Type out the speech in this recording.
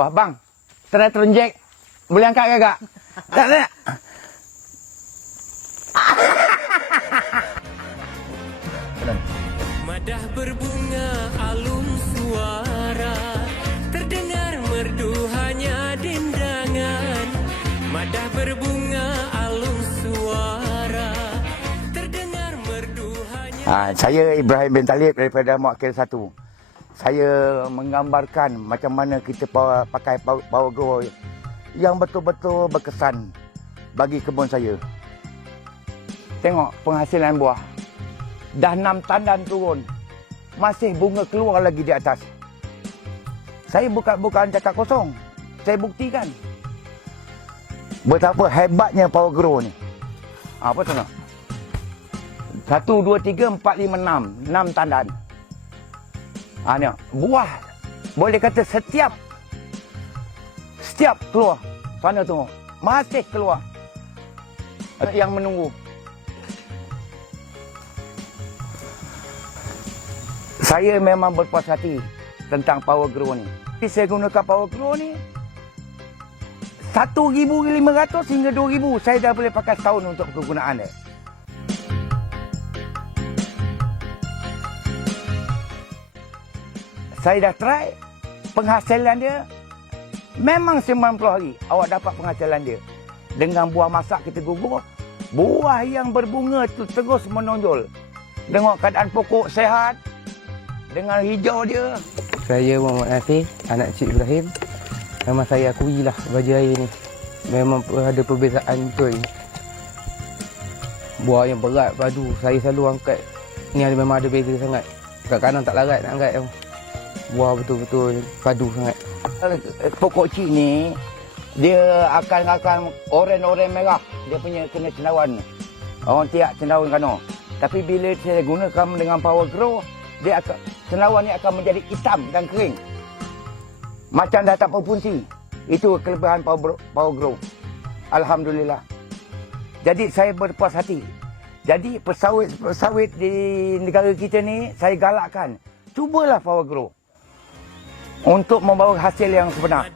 Wah bang, try terenjek. Boleh angkat kagak? Tak nak. Madah berbunga alun suara, terdengar merdu hanya dendangan. Madah berbunga alun suara, terdengar merdu hanya. Saya Ibrahim bin Talib daripada Mewakil 1. Saya menggambarkan macam mana kita pakai power grow yang betul-betul berkesan bagi kebun saya. Tengok penghasilan buah. Dah 6 tandan turun. Masih bunga keluar lagi di atas. Saya bukan cakap kosong. Saya buktikan. Betapa hebatnya power grow ni. Apa tengok? 1, 2, 3, 4, 5, 6. 6 tandan. Ni buah. Boleh kata setiap keluar. Sana tengok. Masih keluar. Yang menunggu. Saya memang berpuas hati tentang power grow ni. Saya gunakan power grow ni 1,500 hingga 2,000. Saya dah boleh pakai setahun untuk kegunaan dia. Saya dah try. Penghasilan dia memang 90 hari awak dapat penghasilan dia. Dengan buah masak kita gugur, buah yang berbunga tu terus menonjol. Tengok keadaan pokok sehat dengan hijau dia. Saya Muhammad Nasir, anak Cik Ibrahim. Memang saya akuilah baju air ni. Memang ada perbezaan betul. Buah yang berat padu, saya selalu angkat. Ni memang ada beza sangat. Kadang-kadang tak larat nak angkat. Buah betul-betul padu sangat. Pokok cik ni dia akan oren-oren merah. Dia punya kena cendawan. Orang tiak cendawan kano. Tapi bila saya gunakan dengan power grow, dia akan cendawan ni akan menjadi hitam dan kering. Macam dah tak berfungsi. Itu kelebihan power grow. Alhamdulillah. Jadi saya berpuas hati. Jadi pesawit di negara kita ni saya galakkan. Cubalah power grow untuk membawa hasil yang sebenar.